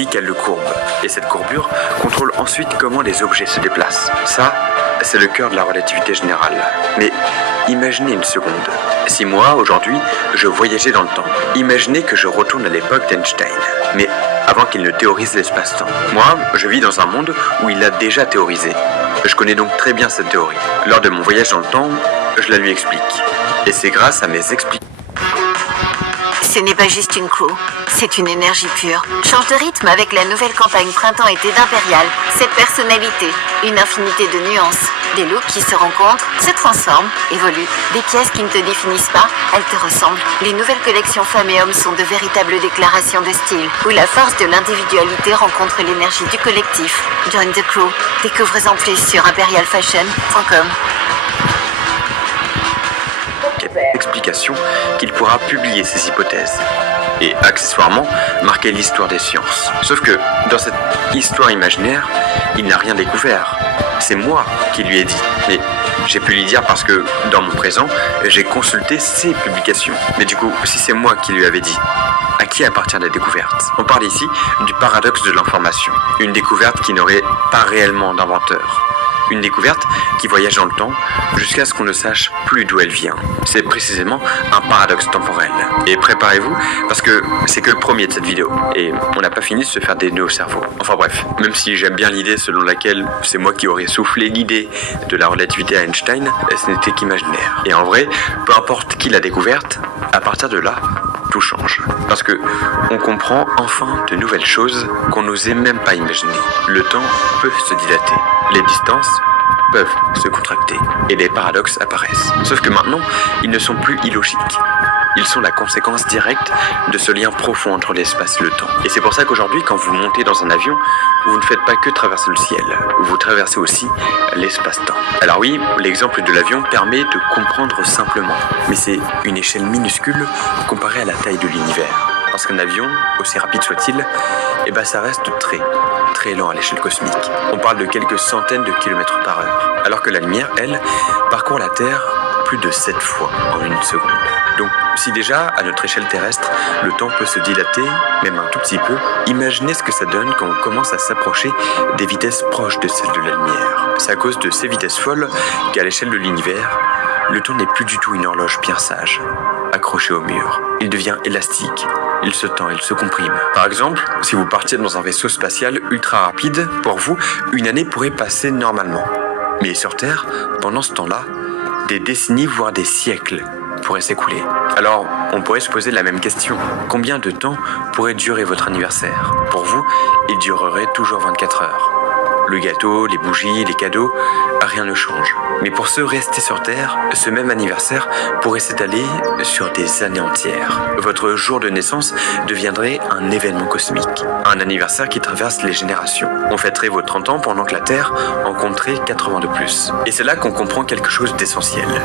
dit qu'elle le courbe. Et cette courbure contrôle ensuite comment les objets se déplacent. Ça, c'est le cœur de la relativité générale. Mais imaginez une seconde. Si moi, aujourd'hui, je voyageais dans le temps, imaginez que je retourne à l'époque d'Einstein. Mais avant qu'il ne théorise l'espace-temps. Moi, je vis dans un monde où il l'a déjà théorisé. Je connais donc très bien cette théorie. Lors de mon voyage dans le temps, je la lui explique. Et c'est grâce à mes explications. Ce n'est pas juste une crew, c'est une énergie pure. Change de rythme avec la nouvelle campagne printemps-été d'Impérial. Cette personnalité, une infinité de nuances. Des looks qui se rencontrent, se transforment, évoluent. Des pièces qui ne te définissent pas, elles te ressemblent. Les nouvelles collections femmes et hommes sont de véritables déclarations de style, où la force de l'individualité rencontre l'énergie du collectif. Join the crew. Découvrez-en plus sur imperialfashion.com. Explication qu'il pourra publier ses hypothèses et accessoirement marquer l'histoire des sciences. Sauf que dans cette histoire imaginaire, il n'a rien découvert. C'est moi qui lui ai dit. Et j'ai pu lui dire parce que dans mon présent, j'ai consulté ses publications. Mais du coup, si c'est moi qui lui avais dit, à qui appartient la découverte? On parle ici du paradoxe de l'information. Une découverte qui n'aurait pas réellement d'inventeur. Une découverte qui voyage dans le temps jusqu'à ce qu'on ne sache plus d'où elle vient. C'est précisément un paradoxe temporel. Et préparez-vous parce que c'est que le premier de cette vidéo. Et on n'a pas fini de se faire des nœuds au cerveau. Enfin bref, même si j'aime bien l'idée selon laquelle c'est moi qui aurais soufflé l'idée de la relativité à Einstein, ce n'était qu'imaginaire. Et en vrai, peu importe qui l'a découverte, à partir de là, tout change. Parce que on comprend enfin de nouvelles choses qu'on n'osait même pas imaginer. Le temps peut se dilater. Les distances peuvent se contracter. Et les paradoxes apparaissent. Sauf que maintenant, ils ne sont plus illogiques. Ils sont la conséquence directe de ce lien profond entre l'espace et le temps. Et c'est pour ça qu'aujourd'hui, quand vous montez dans un avion, vous ne faites pas que traverser le ciel. Vous traversez aussi l'espace-temps. Alors oui, l'exemple de l'avion permet de comprendre simplement. Mais c'est une échelle minuscule comparée à la taille de l'univers. Parce qu'un avion, aussi rapide soit-il, ça reste très lent à l'échelle cosmique. On parle de quelques centaines de kilomètres par heure. Alors que la lumière, elle, parcourt la Terre plus de 7 fois en une seconde. Donc, si déjà, à notre échelle terrestre, le temps peut se dilater, même un tout petit peu, imaginez ce que ça donne quand on commence à s'approcher des vitesses proches de celles de la lumière. C'est à cause de ces vitesses folles qu'à l'échelle de l'univers, le temps n'est plus du tout une horloge bien sage, accrochée au mur. Il devient élastique. Il se tend, il se comprime. Par exemple, si vous partiez dans un vaisseau spatial ultra rapide, pour vous, une année pourrait passer normalement. Mais sur Terre, pendant ce temps-là, des décennies, voire des siècles pourraient s'écouler. Alors, on pourrait se poser la même question. Combien de temps pourrait durer votre anniversaire? Pour vous, il durerait toujours 24 heures. Le gâteau, les bougies, les cadeaux, rien ne change. Mais pour ceux restés sur Terre, ce même anniversaire pourrait s'étaler sur des années entières. Votre jour de naissance deviendrait un événement cosmique. Un anniversaire qui traverse les générations. On fêterait vos 30 ans pendant que la Terre en compterait 80 de plus. Et c'est là qu'on comprend quelque chose d'essentiel.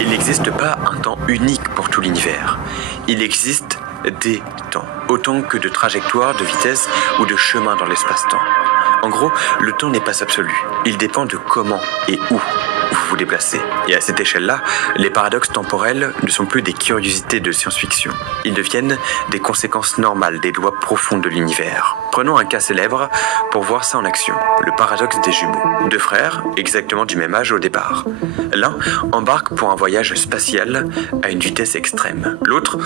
Il n'existe pas un temps unique pour tout l'univers. Il existe des temps. Autant que de trajectoires, de vitesse ou de chemins dans l'espace-temps. En gros, le temps n'est pas absolu. Il dépend de comment et où vous vous déplacez. Et à cette échelle-là, les paradoxes temporels ne sont plus des curiosités de science-fiction. Ils deviennent des conséquences normales des lois profondes de l'univers. Prenons un cas célèbre pour voir ça en action. Le paradoxe des jumeaux. Deux frères, exactement du même âge au départ. L'un embarque pour un voyage spatial à une vitesse extrême. L'autre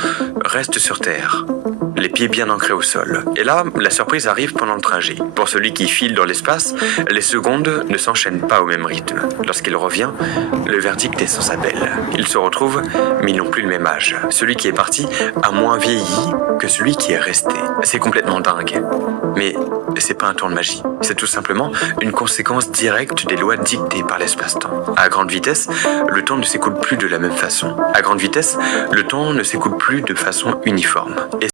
reste sur Terre, les pieds bien ancrés au sol. Et là, la surprise arrive pendant le trajet. Pour celui qui file dans l'espace, les secondes ne s'enchaînent pas au même rythme. Lorsqu'il revient, le verdict est sans appel. Ils se retrouvent, mais ils n'ont plus le même âge. Celui qui est parti a moins vieilli que celui qui est resté. C'est complètement dingue. Mais c'est pas un tour de magie. C'est tout simplement une conséquence directe des lois dictées par l'espace-temps. À grande vitesse, le temps ne s'écoule plus de la même façon. À grande vitesse, le temps ne s'écoule plus de façon uniforme. Et